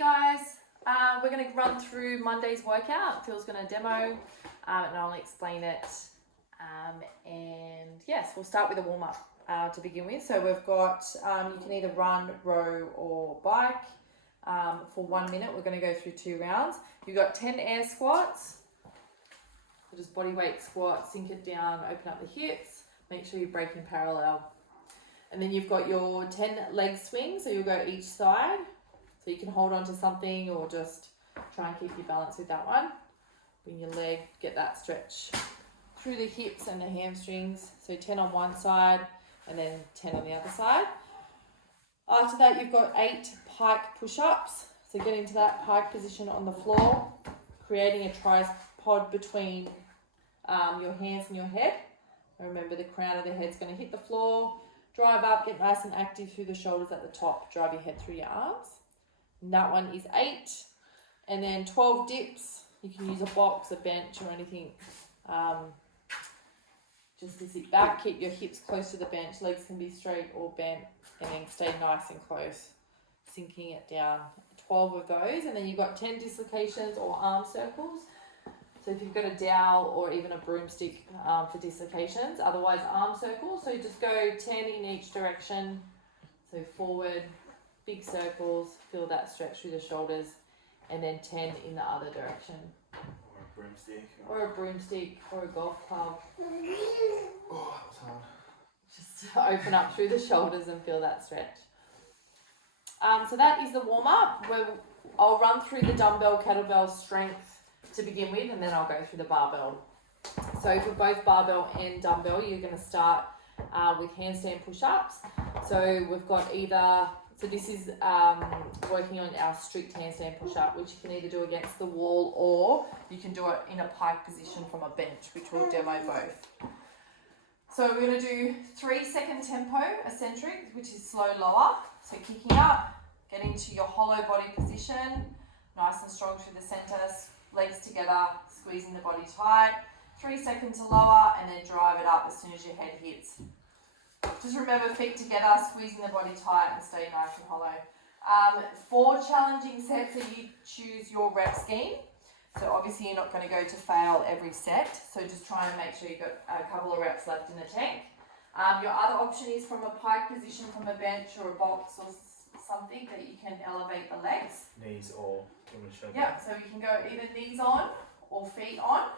guys. We're going to run through Monday's workout. Phil's going to demo and I'll explain it. And yes, we'll start with a warm up to begin with. So we've got, you can either run, row or bike. For 1 minute, we're going to go through 2 rounds. You've got 10 air squats. So just body weight squat, sink it down, open up the hips. Make sure you break in parallel. And then you've got your 10 leg swings. So you'll go each side. So you can hold on to something or just try and keep your balance with that one. Bring your leg, get that stretch through the hips and the hamstrings. So 10 on one side and then 10 on the other side. After that, you've got 8 pike push-ups. So get into that pike position on the floor, creating a tripod between your hands and your head. And remember, the crown of the head's going to hit the floor. Drive up, get nice and active through the shoulders at the top. Drive your head through your arms. And that one is 8. And then 12 dips. You can use a box, a bench or anything. Just to sit back, keep your hips close to the bench. Legs can be straight or bent. And then stay nice and close. Sinking it down. 12 of those. And then you've got 10 dislocations or arm circles. So if you've got a dowel or even a broomstick for dislocations. Otherwise arm circles. So you just go 10 in each direction. So forward. Big circles, feel that stretch through the shoulders, and then 10 in the other direction. Or a broomstick. Or a broomstick, or a golf club. Oh, that was hard. Just open up through the shoulders and feel that stretch. So that is the warm-up, where I'll run through the dumbbell, kettlebell strength to begin with, and then I'll go through the barbell. So for both barbell and dumbbell, you're going to start with handstand push-ups. So we've got either... So this is working on our strict handstand push-up, which you can either do against the wall or you can do it in a pike position from a bench, which we'll demo both. So we're going to do 3-second tempo eccentric, which is slow lower. So kicking up, get into your hollow body position, nice and strong through the center, legs together, squeezing the body tight. 3 seconds to lower and then drive it up as soon as your head hits. Just remember, feet together, squeezing the body tight and stay nice and hollow. 4 challenging sets, so you choose your rep scheme. So obviously you're not going to go to fail every set. So just try and make sure you've got a couple of reps left in the tank. Your other option is from a pike position, from a bench or a box or something that you can elevate the legs. Knees or... Yeah, so you can go either knees on or feet on.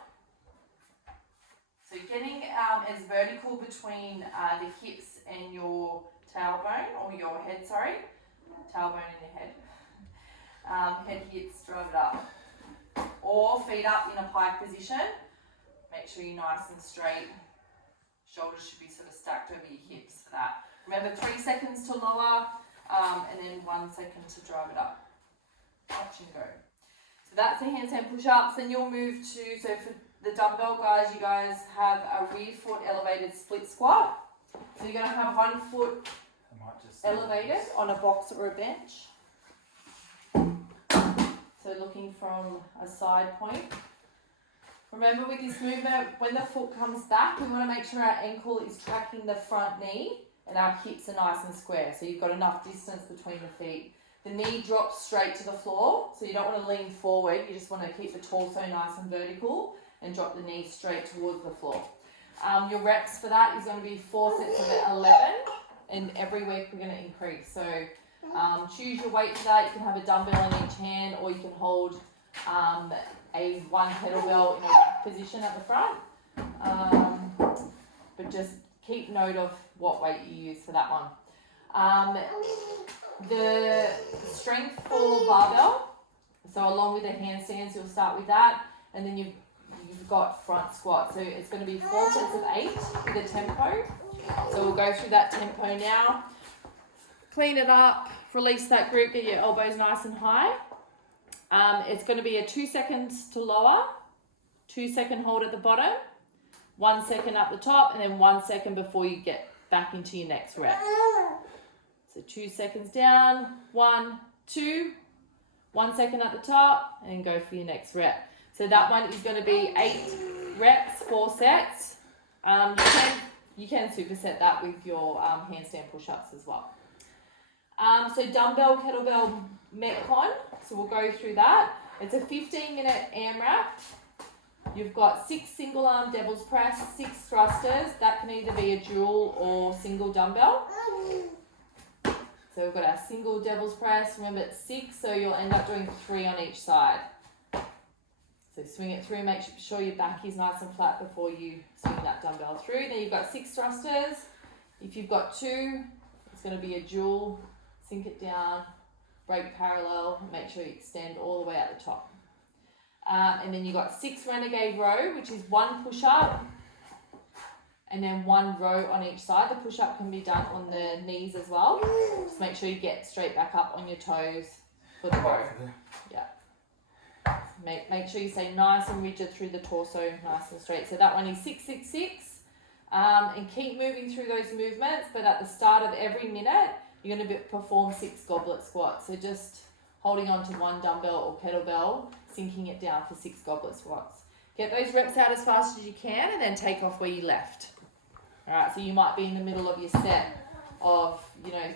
So getting as vertical between the hips and your tailbone, or your head, sorry. Tailbone and your head. Head hits, drive it up. Or feet up in a pike position. Make sure you're nice and straight. Shoulders should be sort of stacked over your hips for that. Remember, 3 seconds to lower, and then 1 second to drive it up. Touch and go. So that's the handstand push-ups. Then you'll move to, so for the dumbbell guys, you guys have a rear foot elevated split squat. So you're going to have 1 foot elevated on a box or a bench. So looking from a side point. Remember, with this movement, when the foot comes back, we want to make sure our ankle is tracking the front knee and our hips are nice and square. So you've got enough distance between the feet. The knee drops straight to the floor. So you don't want to lean forward. You just want to keep the torso nice and vertical and drop the knee straight towards the floor. Your reps for that is going to be 4 sets of 11, and every week we're going to increase. So choose your weight for that. You can have a dumbbell in each hand, or you can hold a 1 kettlebell in a rack position at the front. But just keep note of what weight you use for that one. The strength for barbell, so along with the handstands, you'll start with that, and then you've got front squat. So it's going to be 4 sets of 8 with a tempo. So we'll go through that tempo now. Clean it up, release that grip, get your elbows nice and high. It's going to be a 2 seconds to lower, 2 second hold at the bottom, 1 second up the top, and then 1 second before you get back into your next rep. So 2 seconds down, 1, 2, 1 second at the top, and go for your next rep. So that one is going to be 8 reps, 4 sets. You can superset that with your handstand push-ups as well. So dumbbell, kettlebell Metcon. So we'll go through that. It's a 15-minute AMRAP. You've got 6 single arm devil's press, 6 thrusters. That can either be a dual or single dumbbell. So we've got our single devil's press. Remember it's 6, so you'll end up doing 3 on each side. So swing it through, make sure your back is nice and flat before you swing that dumbbell through. Then you've got 6 thrusters. If you've got 2, it's going to be a dual. Sink it down, break parallel, make sure you extend all the way at the top. And then you've got 6 renegade row, which is 1 push-up and then 1 row on each side. The push-up can be done on the knees as well. Just make sure you get straight back up on your toes for the row. Yeah. Make sure you stay nice and rigid through the torso, nice and straight. So that one is 6, 6, 6. And keep moving through those movements, but at the start of every minute, you're going to perform 6 goblet squats. So just holding on to 1 dumbbell or kettlebell, sinking it down for 6 goblet squats. Get those reps out as fast as you can and then take off where you left. All right, so you might be in the middle of your set of,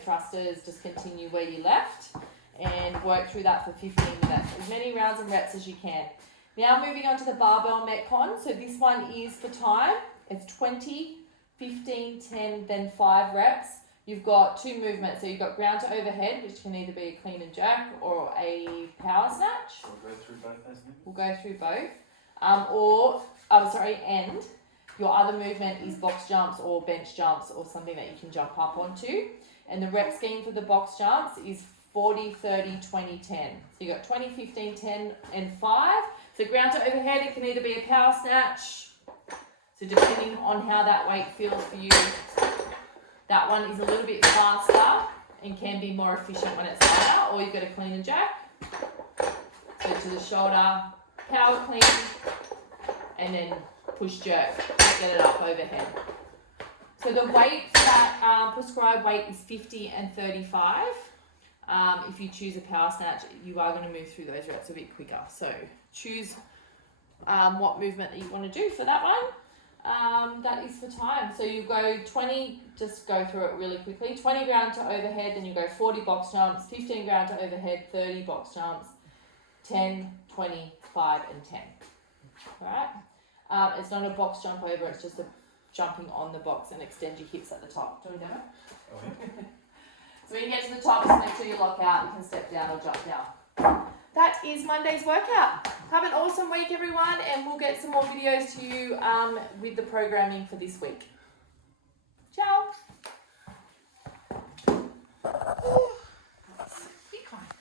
thrusters, just continue where you left and work through that for 15 minutes. As many rounds and reps as you can. Now moving on to the barbell Metcon. So this one is for time. It's 20, 15, 10, then 5 reps. You've got 2 movements. So you've got ground to overhead, which can either be a clean and jerk or a power snatch. We'll go through both those movements. We'll go through both. And your other movement is box jumps or bench jumps or something that you can jump up onto. And the rep scheme for the box jumps is 40, 30, 20, 10. So you got 20, 15, 10, and 5. So ground to overhead, it can either be a power snatch. So depending on how that weight feels for you, that one is a little bit faster and can be more efficient when it's lighter, or you've got a clean and jack. So to the shoulder, power clean, and then push jerk, get it up overhead. So the weight for that prescribed weight is 50 and 35. If you choose a power snatch, you are going to move through those reps a bit quicker. So choose what movement that you want to do for that one. That is for time. So you go 20, just go through it really quickly. 20 ground to overhead, then you go 40 box jumps, 15 ground to overhead, 30 box jumps, 10, 20, 5, and 10. Alright? It's not a box jump over, it's just a jumping on the box and extend your hips at the top. Do you want to demo? Okay. So when you get to the top, just make sure you lock out. You can step down or jump down. That is Monday's workout. Have an awesome week, everyone, and we'll get some more videos to you with the programming for this week. Ciao.